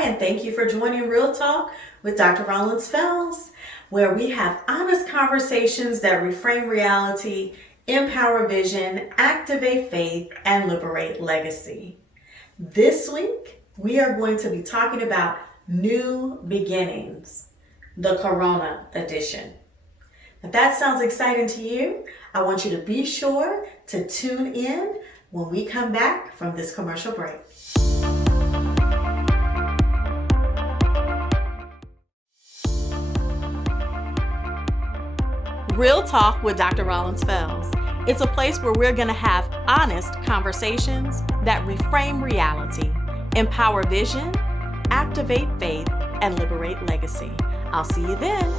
Hi, and thank you for joining Real Talk with Dr. Rollins-Fells, where we have honest conversations that reframe reality, empower vision, activate faith, and liberate legacy. This week, we are going to be talking about new beginnings, the Corona edition. If that sounds exciting to you, I want you to be sure to tune in when we come back from this commercial break. Real Talk with Dr. Rollins-Fells. It's a place where we're going to have honest conversations that reframe reality, empower vision, activate faith, and liberate legacy. I'll see you then.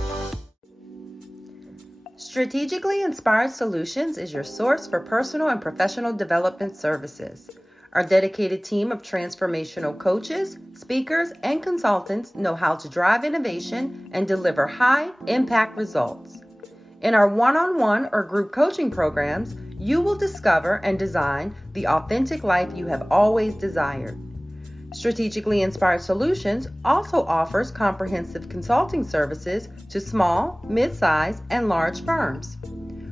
Strategically Inspired Solutions is your source for personal and professional development services. Our dedicated team of transformational coaches, speakers, and consultants know how to drive innovation and deliver high-impact results. In our one-on-one or group coaching programs, you will discover and design the authentic life you have always desired. Strategically Inspired Solutions also offers comprehensive consulting services to small, mid-size, and large firms.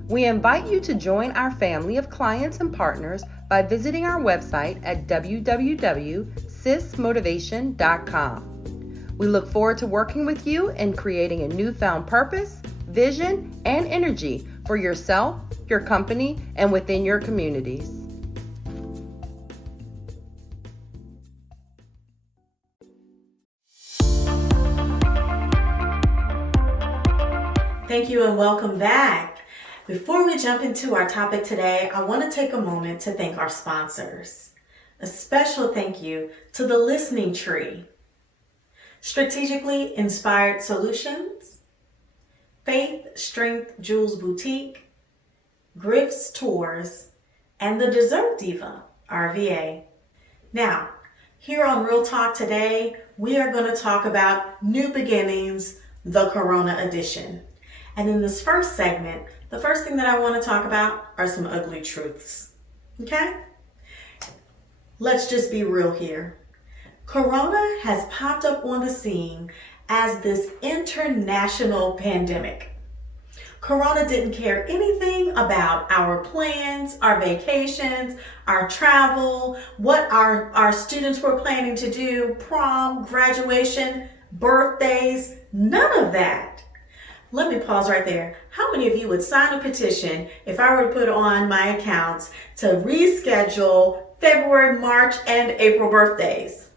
We invite you to join our family of clients and partners by visiting our website at www.sysmotivation.com. We look forward to working with you in creating a newfound purpose, vision, and energy for yourself, your company, and within your communities. Thank you and welcome back. Before we jump into our topic today, I want to take a moment to thank our sponsors. A special thank you to the Listening Tree, Strategically Inspired Solutions, Faith Strength Jewels Boutique, Griff's Tours, and the Dessert Diva, RVA. Now, here on Real Talk today, we are going to talk about new beginnings, the Corona edition. And in this first segment, the first thing that I want to talk about are some ugly truths. Okay? Let's just be real here. Corona has popped up on the scene as this international pandemic. Corona didn't care anything about our plans, our vacations, our travel, what our students were planning to do, prom, graduation, birthdays, none of that. Let me pause right there. How many of you would sign a petition if I were to put on my accounts to reschedule February, March, and April birthdays?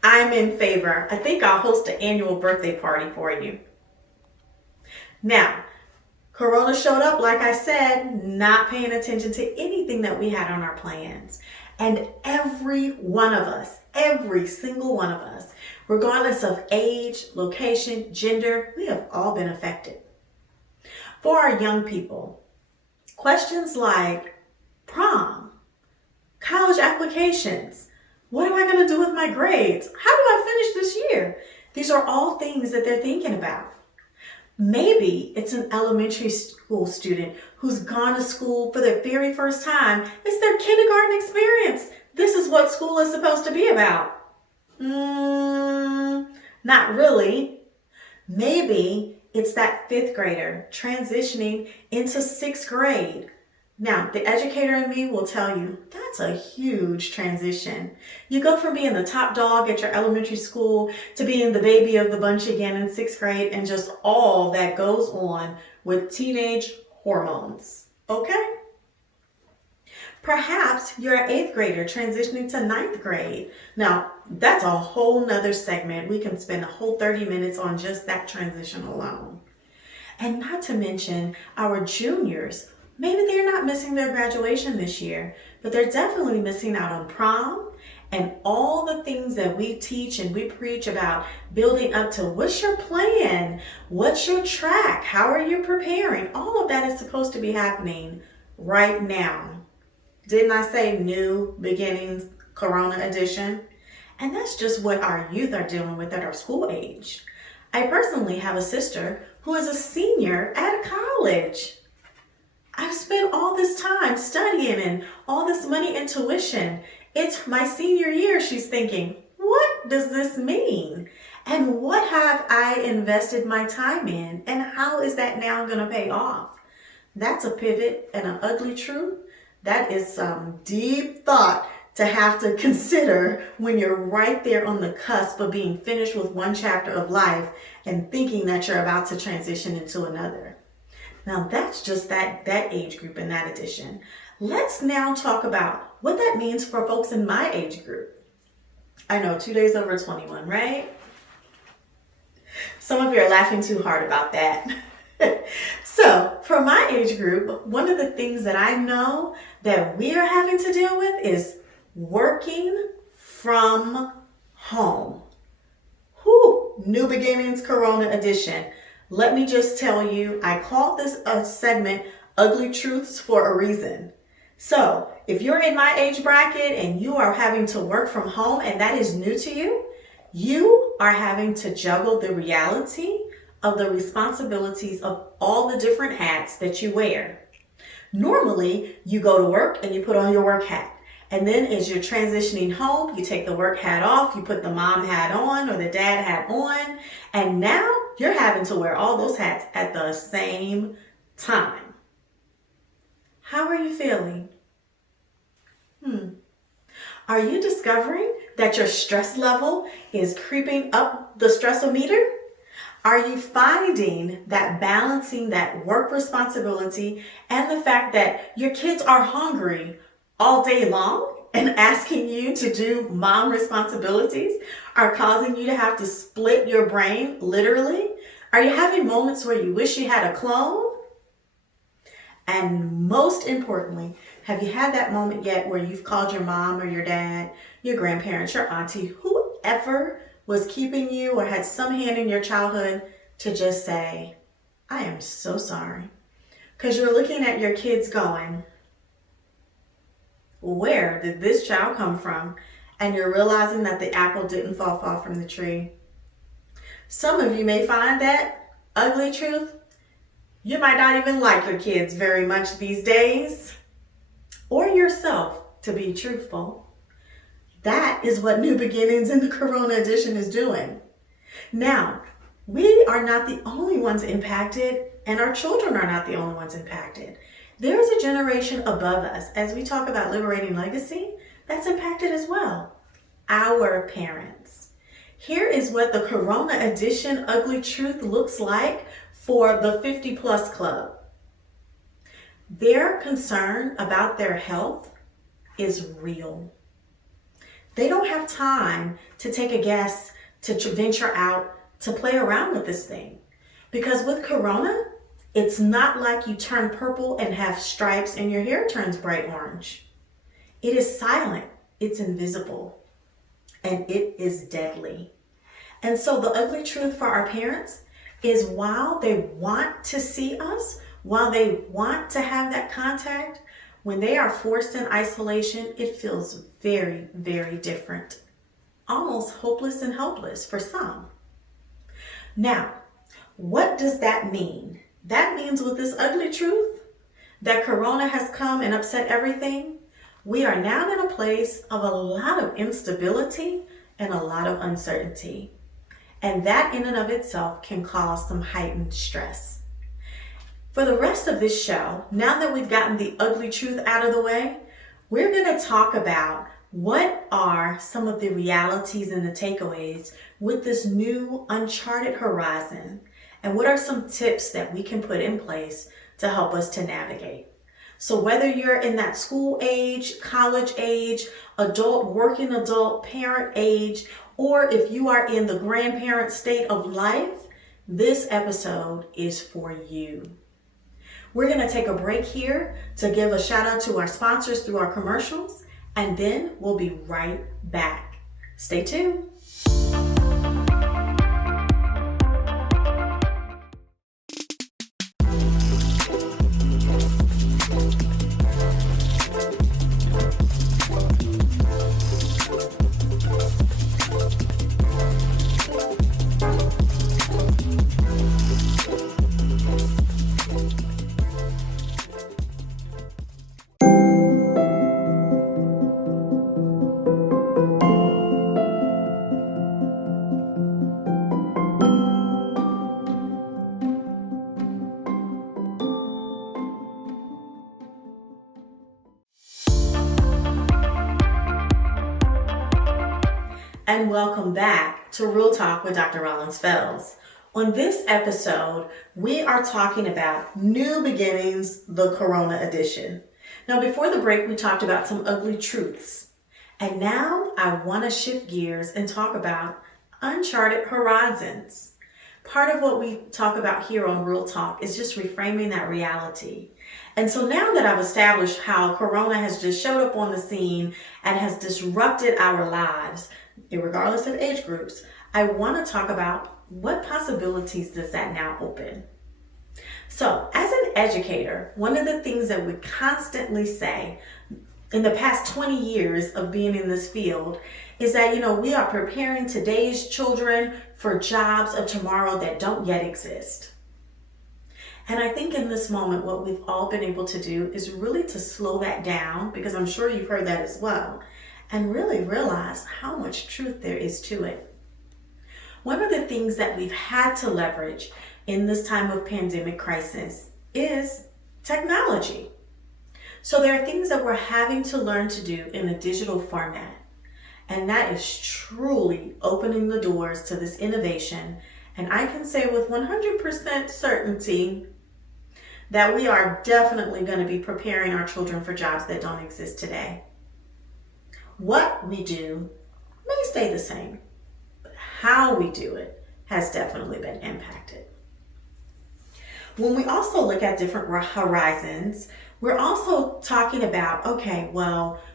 I'm in favor. I think I'll host an annual birthday party for you. Now, Corona showed up, like I said, not paying attention to anything that we had on our plans. And every one of us, every single one of us, regardless of age, location, gender, we have all been affected. For our young people, questions like prom, college applications, what am I going to do with my grades? How do I finish this year? These are all things that they're thinking about. Maybe it's an elementary school student who's gone to school for their very first time. It's their kindergarten experience. This is what school is supposed to be about. Not really. Maybe it's that fifth grader transitioning into sixth grade. Now, the educator in me will tell you that's a huge transition. You go from being the top dog at your elementary school to being the baby of the bunch again in sixth grade, and just all that goes on with teenage hormones. Okay? Perhaps you're an eighth grader transitioning to ninth grade. Now, that's a whole nother segment. We can spend a whole 30 minutes on just that transition alone. And not to mention our juniors. Maybe they're not missing their graduation this year, but they're definitely missing out on prom and all the things that we teach and we preach about building up to. What's your plan? What's your track? How are you preparing? All of that is supposed to be happening right now. Didn't I say new beginnings, Corona edition? And that's just what our youth are dealing with at our school age. I personally have a sister who is a senior at a college. I've spent all this time studying and all this money in tuition. It's my senior year, she's thinking. What what does this mean? And what have I invested my time in? And how is that now going to pay off? That's a pivot and an ugly truth. That is some deep thought to have to consider when you're right there on the cusp of being finished with one chapter of life and thinking that you're about to transition into another. Now that's just that age group and that edition. Let's now talk about what that means for folks in my age group. I know, 2 days over 21, right? Some of you are laughing too hard about that. So for my age group, one of the things that I know that we are having to deal with is working from home. Whew, New Beginnings Corona Edition. Let me just tell you, I called this a segment Ugly Truths for a reason. So if you're in my age bracket and you are having to work from home and that is new to you, you are having to juggle the reality of the responsibilities of all the different hats that you wear. Normally, you go to work and you put on your work hat. And then as you're transitioning home, you take the work hat off, you put the mom hat on or the dad hat on, and now you're having to wear all those hats at the same time. How are you feeling? Are you discovering that your stress level is creeping up the stressometer? Are you finding that balancing that work responsibility and the fact that your kids are hungry all day long and asking you to do mom responsibilities are causing you to have to split your brain literally? Are you having moments where you wish you had a clone? And most importantly, have you had that moment yet where you've called your mom or your dad, your grandparents, your auntie, whoever was keeping you or had some hand in your childhood to just say, I am so sorry? Because you're looking at your kids going, where did this child come from? And you're realizing that the apple didn't fall far from the tree. Some of you may find that ugly truth. You might not even like your kids very much these days, or yourself, to be truthful. That is what New Beginnings in the Corona Edition is doing. Now, we are not the only ones impacted, and our children are not the only ones impacted. There is a generation above us, as we talk about liberating legacy, that's impacted as well. Our parents. Here is what the Corona Edition Ugly Truth looks like for the 50 plus club. Their concern about their health is real. They don't have time to take a guess, to venture out, to play around with this thing. Because with Corona, it's not like you turn purple and have stripes and your hair turns bright orange. It is silent, it's invisible, and it is deadly. And so the ugly truth for our parents is while they want to see us, while they want to have that contact, when they are forced in isolation, it feels very, very different. Almost hopeless and helpless for some. Now, what does that mean? That means with this ugly truth, that Corona has come and upset everything, we are now in a place of a lot of instability and a lot of uncertainty. And that in and of itself can cause some heightened stress. For the rest of this show, now that we've gotten the ugly truth out of the way, we're going to talk about what are some of the realities and the takeaways with this new uncharted horizon, and what are some tips that we can put in place to help us to navigate. So whether you're in that school age, college age, adult, working adult, parent age, or if you are in the grandparent state of life, this episode is for you. We're going to take a break here to give a shout out to our sponsors through our commercials, and then we'll be right back. Stay tuned. and welcome back to Real Talk with Dr. Rollins-Fells. On this episode, we are talking about New Beginnings, the Corona edition. Now, before the break, we talked about some ugly truths. And now I want to shift gears and talk about uncharted horizons. Part of what we talk about here on Real Talk is just reframing that reality. And so now that I've established how Corona has just showed up on the scene and has disrupted our lives, regardless of age groups, I want to talk about what possibilities does that now open. So as an educator, one of the things that we constantly say in the past 20 years of being in this field is that, we are preparing today's children for jobs of tomorrow that don't yet exist. And I think in this moment, what we've all been able to do is really to slow that down, because I'm sure you've heard that as well, and really realize how much truth there is to it. One of the things that we've had to leverage in this time of pandemic crisis is technology. So there are things that we're having to learn to do in a digital format. And that is truly opening the doors to this innovation. And I can say with 100% certainty that we are definitely going to be preparing our children for jobs that don't exist today. What we do may stay the same, but how we do it has definitely been impacted. When we also look at different horizons, we're also talking about,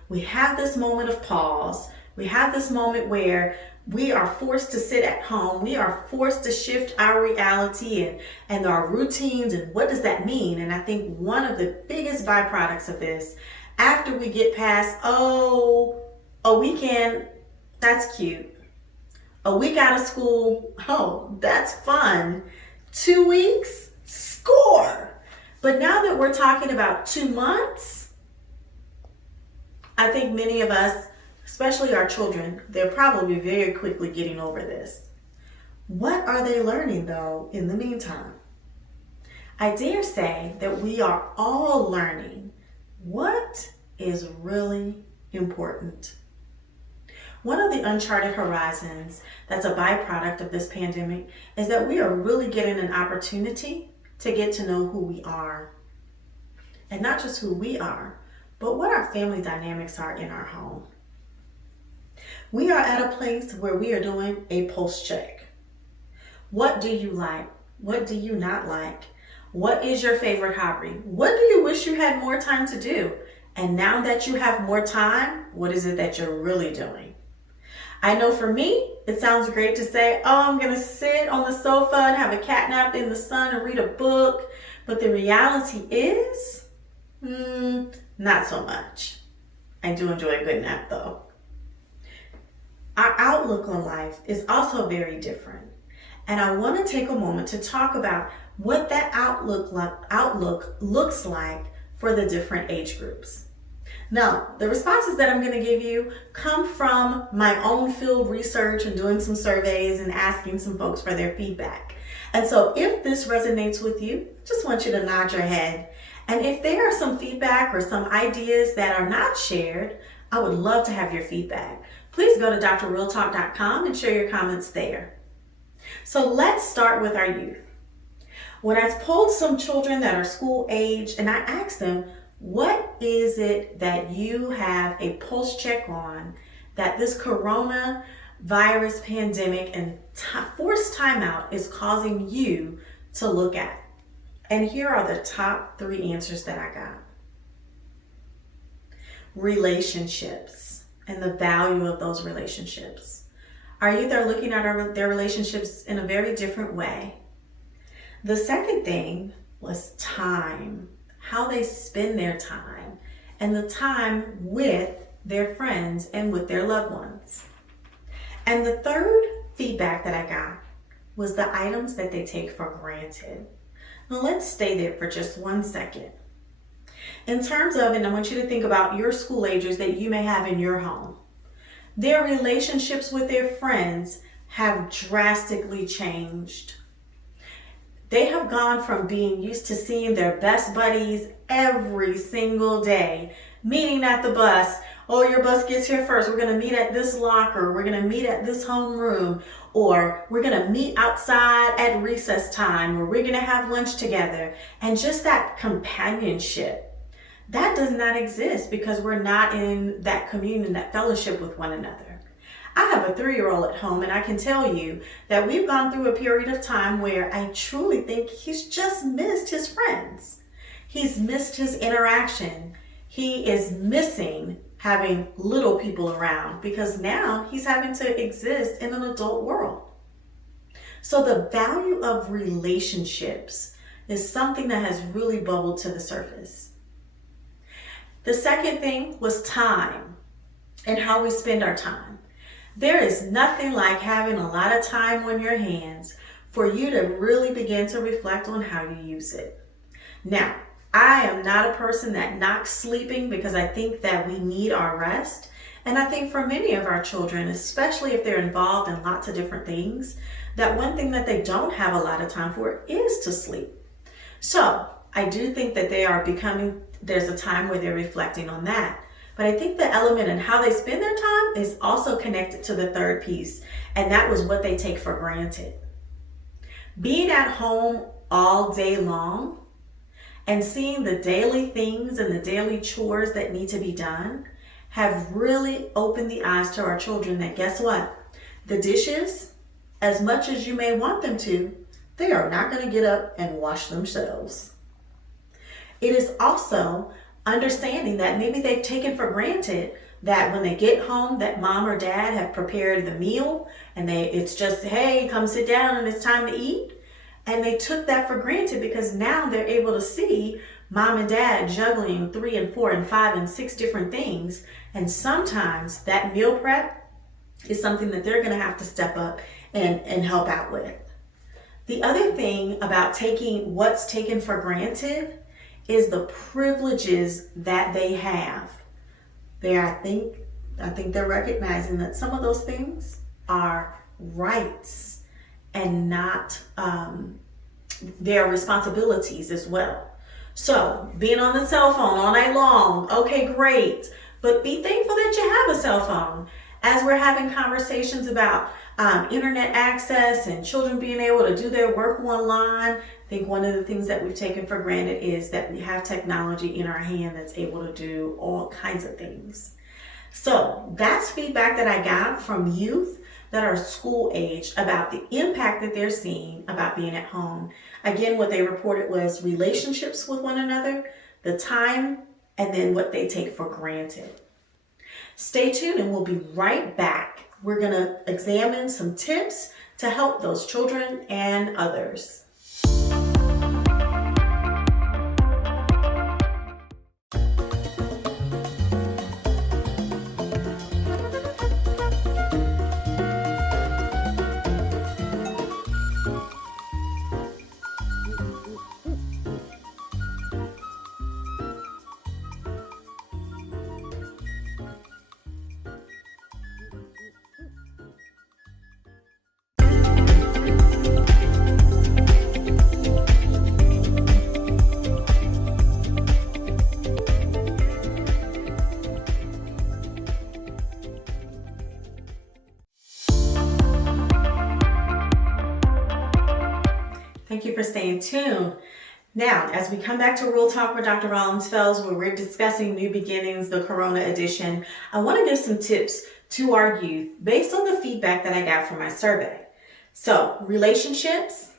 we have this moment of pause. We have this moment where we are forced to sit at home. We are forced to shift our reality and our routines. And what does that mean? And I think one of the biggest byproducts of this, after we get past, a weekend, that's cute. A week out of school, that's fun. 2 weeks, score. But now that we're talking about 2 months, I think many of us, especially our children, they're probably very quickly getting over this. What are they learning, though, in the meantime? I dare say that we are all learning what is really important. One of the uncharted horizons that's a byproduct of this pandemic is that we are really getting an opportunity to get to know who we are. And not just who we are, but what our family dynamics are in our home. We are at a place where we are doing a pulse check. What do you like? What do you not like? What is your favorite hobby? What do you wish you had more time to do? And now that you have more time, what is it that you're really doing? I know for me, it sounds great to say, I'm going to sit on the sofa and have a cat nap in the sun and read a book. But the reality is, not so much. I do enjoy a good nap though. Our outlook on life is also very different. And I want to take a moment to talk about what that outlook looks like for the different age groups. Now, the responses that I'm going to give you come from my own field research and doing some surveys and asking some folks for their feedback. And so if this resonates with you, I just want you to nod your head. And if there are some feedback or some ideas that are not shared, I would love to have your feedback. Please go to drrealtalk.com and share your comments there. So let's start with our youth. When I polled some children that are school age and I asked them, what is it that you have a pulse check on that this coronavirus pandemic and forced timeout is causing you to look at? And here are the top 3 answers that I got. Relationships and the value of those relationships. Our youth are looking at their relationships in a very different way. The second thing was time. How they spend their time and the time with their friends and with their loved ones. And the third feedback that I got was the items that they take for granted. Now let's stay there for just 1 second. In terms of, and I want you to think about your school agers that you may have in your home. Their relationships with their friends have drastically changed. They have gone from being used to seeing their best buddies every single day, meeting at the bus Oh, your bus gets here first. We're going to meet at this locker. We're going to meet at this homeroom. Or we're going to meet outside at recess time. Or we're going to have lunch together. And just that companionship, that does not exist because we're not in that communion, that fellowship with one another. I have a 3-year-old at home, and I can tell you that we've gone through a period of time where I truly think he's just missed his friends. He's missed his interaction. He is missing having little people around because now he's having to exist in an adult world. So the value of relationships is something that has really bubbled to the surface. The second thing was time and how we spend our time. There is nothing like having a lot of time on your hands for you to really begin to reflect on how you use it. Now, I am not a person that knocks sleeping because I think that we need our rest. And I think for many of our children, especially if they're involved in lots of different things, that one thing that they don't have a lot of time for is to sleep. So I do think that there's a time where they're reflecting on that. But I think the element in how they spend their time is also connected to the third piece, and that was what they take for granted. Being at home all day long and seeing the daily things and the daily chores that need to be done have really opened the eyes to our children that guess what? The dishes, as much as you may want them to, they are not going to get up and wash themselves. It is also understanding that maybe they've taken for granted that when they get home that mom or dad have prepared the meal and it's just, hey, come sit down and it's time to eat. And they took that for granted because now they're able to see mom and dad juggling 3 and 4 and 5 and 6 different things. And sometimes that meal prep is something that they're going to have to step up and help out with. The other thing about taking what's taken for granted is the privileges that they have. I think they're recognizing that some of those things are rights and not their responsibilities as well. So being on the cell phone all night long, okay, great. But be thankful that you have a cell phone. As we're having conversations about internet access and children being able to do their work online, I think one of the things that we've taken for granted is that we have technology in our hand that's able to do all kinds of things. So that's feedback that I got from youth that are school age about the impact that they're seeing about being at home. Again, what they reported was relationships with one another, the time, and then what they take for granted. Stay tuned and we'll be right back. We're going to examine some tips to help those children and others. Thank you for staying tuned. Now, as we come back to Real Talk with Dr. Rollins-Fells, where we're discussing New Beginnings, the Corona edition, I want to give some tips to our youth based on the feedback that I got from my survey. So, relationships,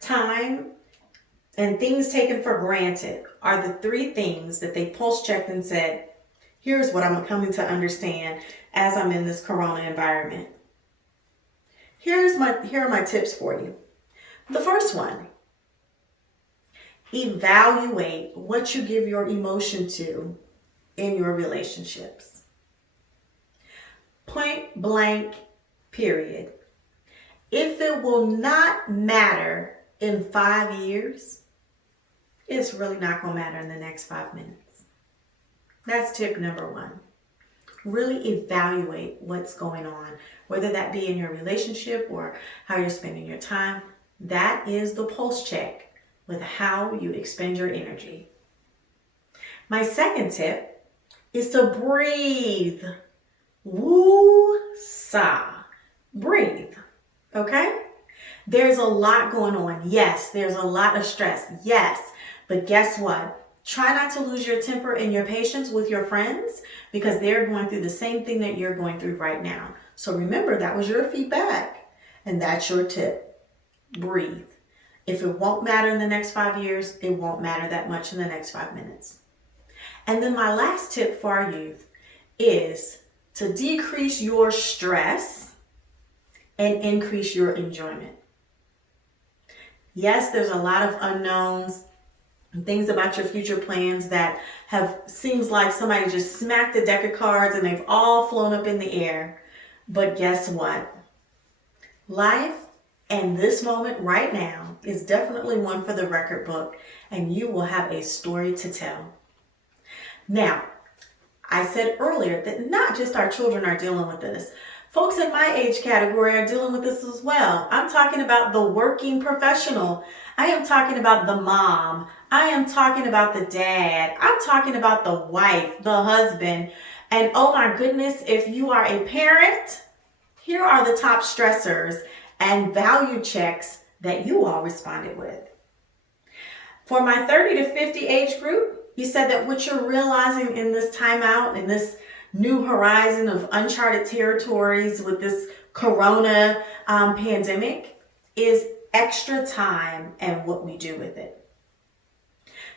time, and things taken for granted are the 3 things that they pulse checked and said, here's what I'm coming to understand as I'm in this Corona environment. Here are my tips for you. The first one, evaluate what you give your emotion to in your relationships. Point blank, period. If it will not matter in 5 years, it's really not going to matter in the next 5 minutes. That's tip number 1. Really evaluate what's going on, whether that be in your relationship or how you're spending your time. That is the pulse check with how you expend your energy. My second tip, is to breathe. Woo-sa. Breathe. Okay? There's a lot going on. Yes, there's a lot of stress. Yes. But guess what? Try not to lose your temper and your patience with your friends because they're going through the same thing that you're going through right now. So remember, that was your feedback and that's your tip. Breathe. If it won't matter in the next 5 years, it won't matter that much in the next 5 minutes. And then my last tip for our youth is to decrease your stress and increase your enjoyment. Yes, there's a lot of unknowns and things about your future plans that seems like somebody just smacked a deck of cards and they've all flown up in the air. But guess what? Life and this moment right now is definitely one for the record book, and you will have a story to tell. Now, I said earlier that not just our children are dealing with this. Folks in my age category are dealing with this as well. I'm talking about the working professional. I am talking about the mom. I am talking about the dad. I'm talking about the wife, the husband. And oh my goodness, if you are a parent, here are the top stressors and value checks that you all responded with. For my 30 to 50 age group, you said that what you're realizing in this timeout, in this new horizon of uncharted territories with this corona pandemic, is extra time and what we do with it.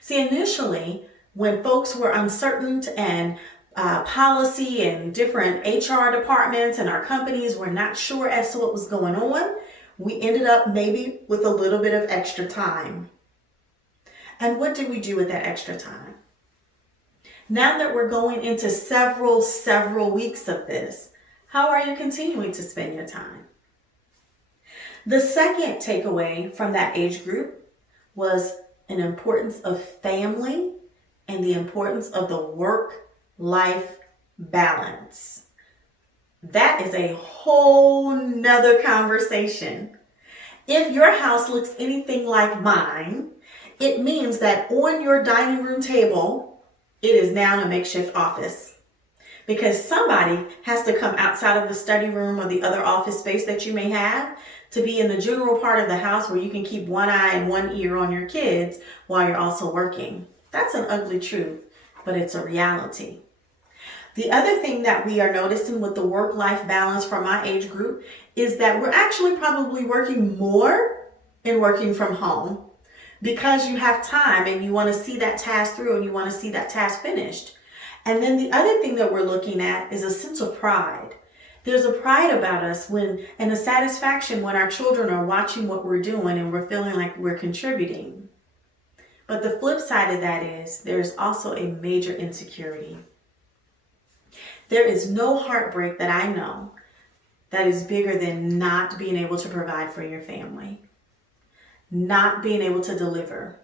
See, initially, when folks were uncertain and policy and different HR departments and our companies were not sure as to what was going on, we ended up maybe with a little bit of extra time. And what did we do with that extra time? Now that we're going into several weeks of this, how are you continuing to spend your time? The second takeaway from that age group was an importance of family and the importance of the work-life balance. That is a whole nother conversation. If your house looks anything like mine, it means that on your dining room table, it is now a makeshift office. Because somebody has to come outside of the study room or the other office space that you may have to be in the general part of the house where you can keep one eye and one ear on your kids while you're also working. That's an ugly truth, but it's a reality. The other thing that we are noticing with the work-life balance for my age group is that we're actually probably working more in working from home because you have time and you want to see that task through and you want to see that task finished. And then the other thing that we're looking at is a sense of pride. There's a pride about us and a satisfaction when our children are watching what we're doing and we're feeling like we're contributing. But the flip side of that is there's also a major insecurity. There is no heartbreak that I know that is bigger than not being able to provide for your family, not being able to deliver,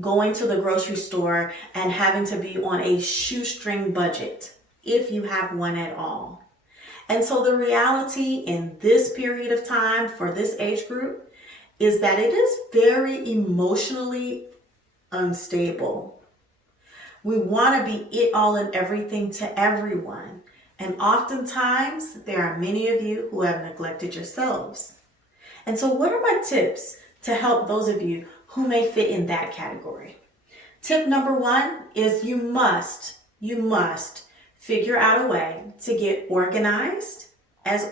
going to the grocery store and having to be on a shoestring budget, if you have one at all. And so the reality in this period of time for this age group is that it is very emotionally unstable. We want to be it all and everything to everyone. And oftentimes, there are many of you who have neglected yourselves. And so what are my tips to help those of you who may fit in that category? Tip number one is you must figure out a way to get organized as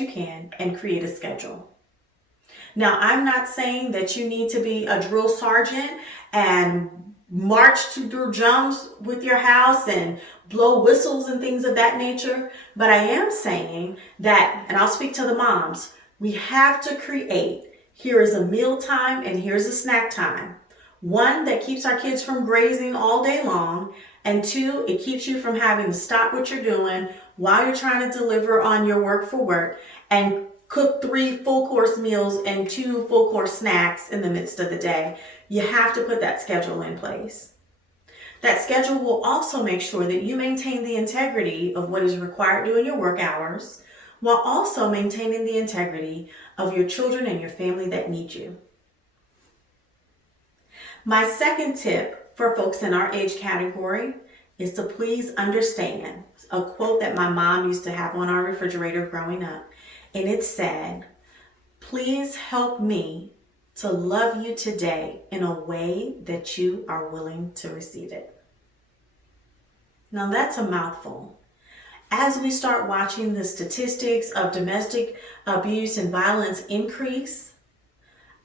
you can and create a schedule. Now, I'm not saying that you need to be a drill sergeant and march through drums with your house and blow whistles and things of that nature. But I am saying that, and I'll speak to the moms, we have to create, here is a meal time and here's a snack time. One, that keeps our kids from grazing all day long. And two, it keeps you from having to stop what you're doing while you're trying to deliver on your work for work and cook 3 full-course meals and 2 full-course snacks in the midst of the day. You have to put that schedule in place. That schedule will also make sure that you maintain the integrity of what is required during your work hours, while also maintaining the integrity of your children and your family that need you. My second tip for folks in our age category is to please understand a quote that my mom used to have on our refrigerator growing up. And it said, "Please help me to love you today in a way that you are willing to receive it." Now that's a mouthful. As we start watching the statistics of domestic abuse and violence increase,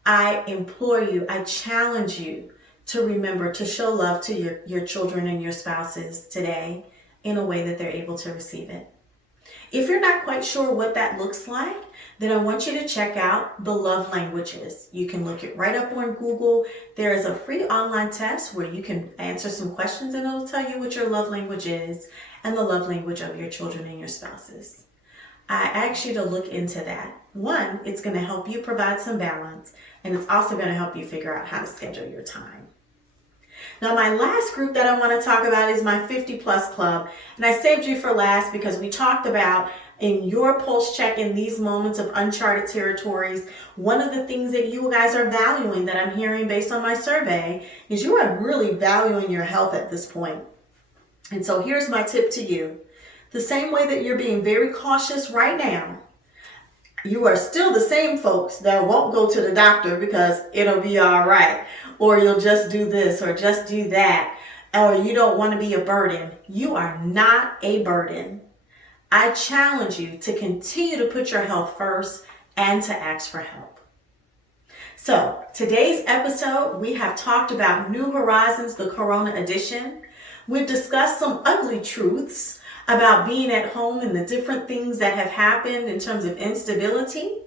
I implore you, I challenge you to remember to show love to your children and your spouses today in a way that they're able to receive it. If you're not quite sure what that looks like, then I want you to check out the love languages. You can look it right up on Google. There is a free online test where you can answer some questions and it'll tell you what your love language is and the love language of your children and your spouses. I ask you to look into that. One, it's going to help you provide some balance, and it's also going to help you figure out how to schedule your time. Now, my last group that I want to talk about is my 50 Plus Club. And I saved you for last because we talked about in your pulse check in these moments of uncharted territories, one of the things that you guys are valuing that I'm hearing based on my survey is you are really valuing your health at this point. And so here's my tip to you. The same way that you're being very cautious right now, you are still the same folks that won't go to the doctor because it'll be all right, or you'll just do this or just do that, or you don't want to be a burden. You are not a burden. I challenge you to continue to put your health first and to ask for help. So today's episode, we have talked about New Horizons, the Corona edition. We've discussed some ugly truths about being at home and the different things that have happened in terms of instability.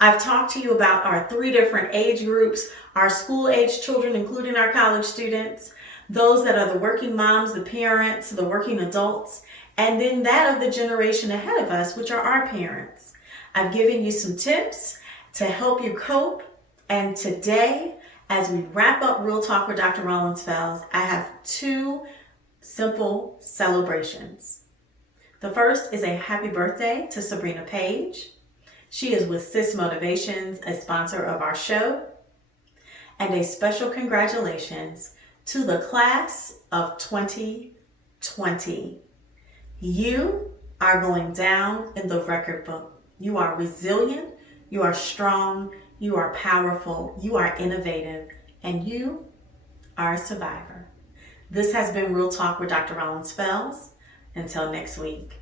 I've talked to you about our 3 different age groups, our school-age children, including our college students, those that are the working moms, the parents, the working adults, and then that of the generation ahead of us, which are our parents. I've given you some tips to help you cope, and today, as we wrap up Real Talk with Dr. Rollins-Fells, I have 2 simple celebrations. The first is a happy birthday to Sabrina Page. She is with Sis Motivations, a sponsor of our show. And a special congratulations to the class of 2020. You are going down in the record book. You are resilient, you are strong, you are powerful, you are innovative, and you are a survivor. This has been Real Talk with Dr. Rollins-Fells. Until next week.